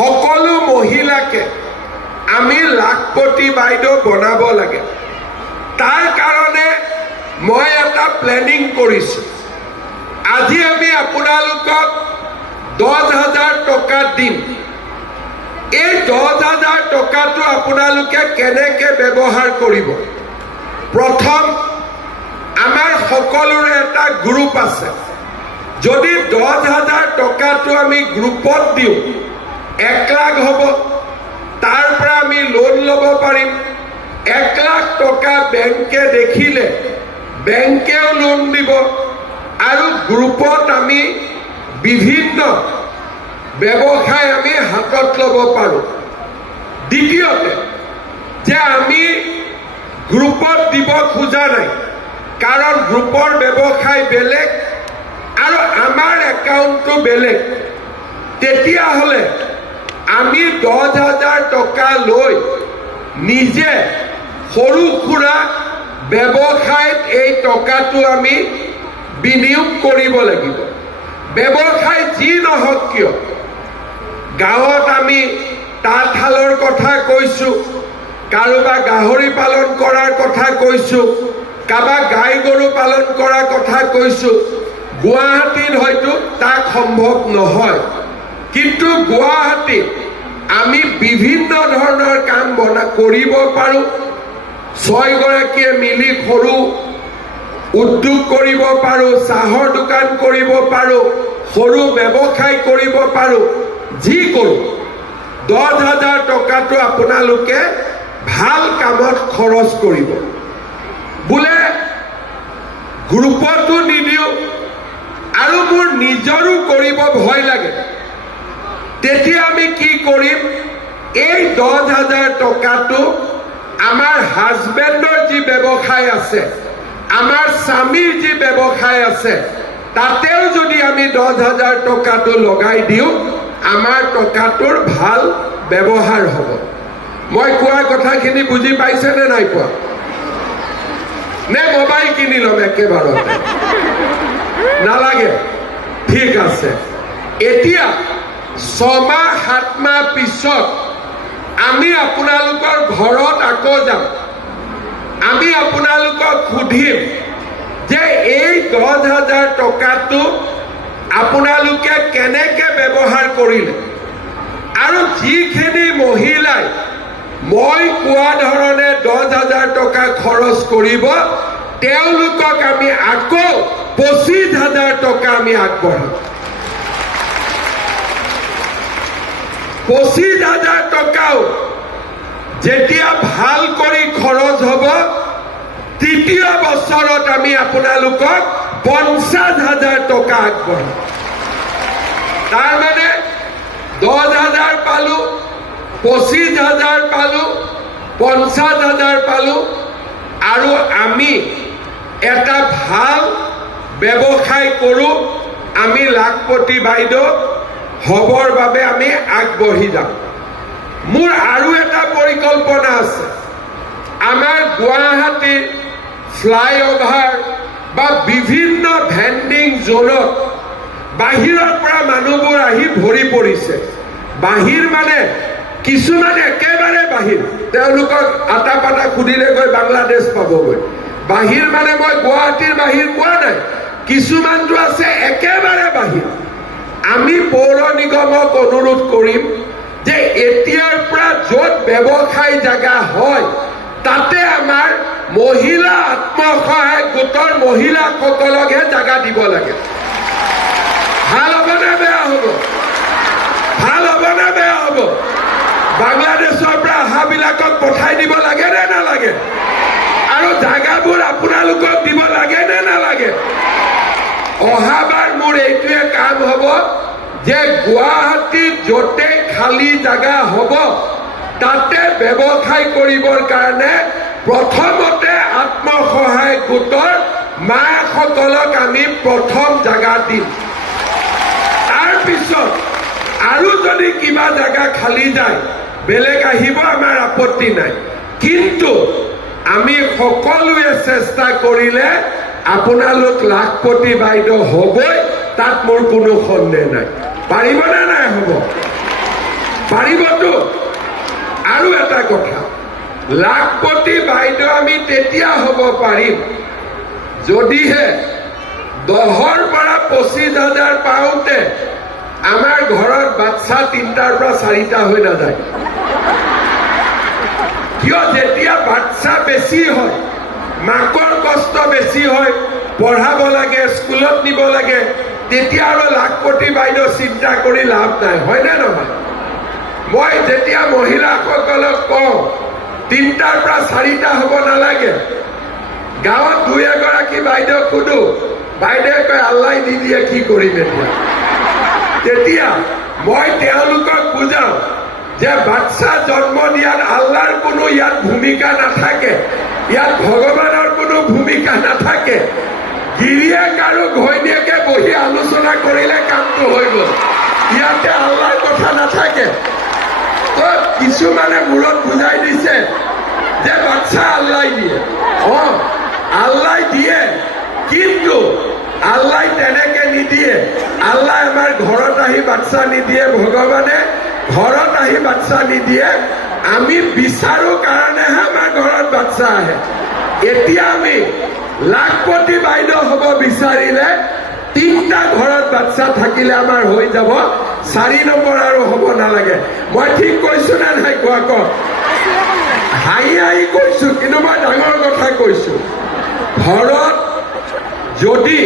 সকলো মহিলাকে আমি লাখপতি বাইদেউ বনাব লাগে। তাৰ কাৰণে মই এটা প্লেনিং কৰিছোঁ। আজি আমি আপোনালোকক 10,000 টকা দিম। এই 10,000 টকাটো আপোনালোকে কেনেকে ব্যৱহাৰ কৰিব? প্ৰথম, আমাৰ সকলোৰে এটা গ্ৰুপ আছে। যদি 10,000 টকাটো আমি গ্ৰুপত দিওঁ 1 লাখ হ'ব। তাৰ পৰা আমি লোন ল'ব পাৰিম। 1 লাখ টকা বেংকে দেখিলে বেংকেও লোন দিব আৰু গ্ৰুপত আমি বিভিন্ন ব্যৱসায় আমি হাতত ল'ব পাৰোঁ। দ্বিতীয়তে, যে আমি গ্ৰুপত দিব খোজা নাই, কাৰণ গ্ৰুপৰ ব্যৱসায় বেলেগ আৰু আমাৰ একাউণ্টটো বেলেগ। তেতিয়াহ'লে আমি 10,000 টকা লৈ নিজে সৰু সুৰা ব্যৱসায়ত এই টকাটো আমি বিনিয়োগ কৰিব লাগিব। ব্যৱসায় যি নহওক কিয়, গাঁৱত আমি তাঁতশালৰ কথা কৈছোঁ, কাৰোবাৰ গাহৰি পালন কৰাৰ কথা কৈছোঁ, কাৰোবাৰ গাই গৰু পালন কৰাৰ কথা কৈছোঁ। গুৱাহাটীত হয়তো তাক সম্ভৱ নহয়, কিন্তু গুৱাহাটীত আমি বিভিন্ন ধৰণৰ কাম কৰিব পাৰোঁ। 6 গৰাকীয়ে মিলি সৰু উদ্যোগ কৰিব পাৰোঁ, চাহৰ দোকান কৰিব পাৰোঁ, সৰু ব্যৱসায় কৰিব পাৰোঁ। যি কৰোঁ 10,000 টকাটো আপোনালোকে ভাল কামত খৰচ কৰিব। বোলে গ্ৰুপতো নিদিওঁ আৰু মোৰ নিজৰো কৰিব ভয় লাগে, তেতিয়া আমি কি কৰিম? এই 10,000 টকাটো আমাৰ হাজবেণ্ডৰ যি ব্যৱসায় আছে, আমাৰ স্বামীৰ যি ব্যৱসায় আছে, তাতেও যদি আমি 10,000 টকাটো লগাই দিওঁ, আমাৰ টকাটোৰ ভাল ব্যৱহাৰ হ'ব। মই কোৱা কথাখিনি বুজি পাইছেনে নাই পোৱা? নে মোবাইল কিনি ল'ম একেবাৰতে? নালাগে, ঠিক আছে। এতিয়া 6 মাহ 7 মাহ পিছত আমি আপোনালোকৰ ঘৰত আকৌ যাম। আমি আপোনালোকক সুধিম যে এই 10,000 টকাটো আপোনালোকে কেনেকে ব্যৱহাৰ কৰিলে, আৰু যিখিনি মহিলাই মই কোৱা ধৰণে 10,000 টকা খৰচ কৰিব, তেওঁলোকক আমি আকৌ 25,000 টকা আমি আগবঢ়াম। 25,000 টকাও যেতিয়া ভাল কৰি খৰচ হ'ব, তৃতীয় বছৰত আমি আপোনালোকক 50,000 টকা আগবঢ়াম। তাৰমানে 10,000 পালোঁ, 25,000 পালোঁ, 50,000 পালোঁ, আৰু আমি এটা ভাল ব্যৱসায় কৰোঁ। আমি লাখপতি বাইদেউ হ'বৰ বাবে আমি আগবাঢ়ি যাম। মোৰ আৰু এটা পৰিকল্পনা আছে। আমাৰ গুৱাহাটীৰ ফ্লাইঅভাৰ বা বিভিন্ন ভেণ্ডিং জোনত বাহিৰৰ পৰা মানুহবোৰ আহি ভৰি পৰিছে। বাহিৰ মানে কিছুমান একেবাৰে বাহিৰ, তেওঁলোকক আটা পাটা সুধিলে গৈ বাংলাদেশ পাবগৈ। বাহিৰ মানে মই গুৱাহাটীৰ বাহিৰ কোৱা নাই, কিছুমানটো আছে একেবাৰে বাহিৰ। আমি পৌৰ নিগমক অনুৰোধ কৰিম যে এতিয়াৰ পৰা য'ত ব্যৱসায় জাগা হয়, তাতে আমাৰ মহিলা আত্মসহায়ক গোটৰ মহিলাসকলকহে জাগা দিব লাগে। ভাল হ'ব নে বেয়া হ'ব? ভাল হ'ব নে বেয়া হ'ব? বাংলাদেশৰ পৰা অহাবিলাকক পঠাই দিব লাগে নে নালাগে? আৰু জাগাবোৰ আপোনালোকক দিব লাগে নে নালাগে? অহাবাৰ মোৰ এইটোৱে কাম হ'ব যে গুৱাহাটীত য'তে খালী জাগা হ'ব, তাতে ব্যৱসায় কৰিবৰ কাৰণে প্ৰথমতে আত্মসহায়ক গোটৰ মাসকলক আমি প্ৰথম জাগা দিম। তাৰপিছত আৰু যদি কিবা জাগা খালী যায়, বেলেগ আহিব, আমাৰ আপত্তি নাই। কিন্তু আমি সকলোৱে চেষ্টা কৰিলে আপোনালোক লাখপতি বাইদেউ হ'বই, তাত মোৰ কোনো সন্দেহ নাই। পাৰিবনে নাই? হ'ব। পাৰিবতো? আৰু এটা কথা, লাখপতি বাইদেউ আমি তেতিয়া হ'ব পাৰিম যদিহে 10ৰ পৰা 25,000 পাওঁতে আমাৰ ঘৰত বাচ্চা 3টাৰ পৰা 4টা হৈ নাযায়। কিয়? যেতিয়া বাচ্চা বেছি হয়, মাকৰ কষ্ট বেছি হয়, পঢ়াব লাগে, স্কুলত নিব লাগে, তেতিয়া আৰু লাখপতি বাইদেউ চিন্তা কৰি লাভ নাই, হয়নে নহয়? মই যেতিয়া মহিলাসকলক কওঁ 3টাৰ পৰা 4টা হ'ব নালাগে, গাঁৱত 2-এগৰাকী বাইদেউ সোধো, বাইদেৱে কয় আল্লাই দি দিয়ে, কি কৰিম এতিয়া? তেতিয়া মই তেওঁলোকক বুজাওঁ যে বাচ্চা জন্ম দিয়াত আল্লাহৰ কোনো ইয়াত ভূমিকা নাথাকে, ইয়াত ভগৱানৰ কোনো ভূমিকা নাথাকে। গিৰিয়েক আৰু ঘৈণীয়েকে বহি আলোচনা কৰিলে কামটো হৈ গ'ল, ইয়াতে আল্লাহৰ কথা নাথাকে। তো কিছুমানে মূৰত বুজাই দিছে যে বাচ্চা আল্লাই দিয়ে। আল্লাহ দিয়ে, কিন্তু আল্লাহ তেনেকে নিদিয়ে। আল্লাহ আমাৰ ঘৰত আহি বাচ্চা নিদিয়ে, ভগৱানে ঘৰত আহি বাচ্চা নিদিয়ে। আমি বিচাৰো কাৰণেহে আমাৰ ঘৰত বাচ্চা আহে। এতিয়া আমি লাখপতি বাইদেউ হ'ব বিচাৰিলে 3টা ঘৰত বাচ্চা থাকিলে আমাৰ হৈ যাব, 4 নম্বৰ আৰু হ'ব নালাগে। মই ঠিক কৈছো নে নাই কোৱা? কওক। হাঁহি কৈছো, কিন্তু মই ডাঙৰ কথা কৈছো। ঘৰত যদি